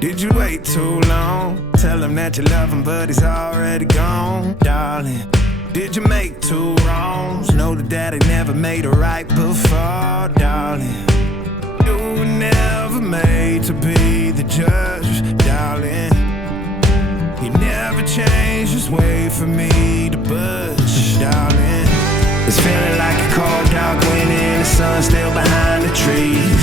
Did you wait too long? Tell him that you love him, but he's already gone, darling. Did you make two wrongs? Know that daddy never made a right before, darling. You were never made to be the judge, darling. He never changed his way for me to budge, darling. It's feeling like a cold dog winning, the sun still behind the trees.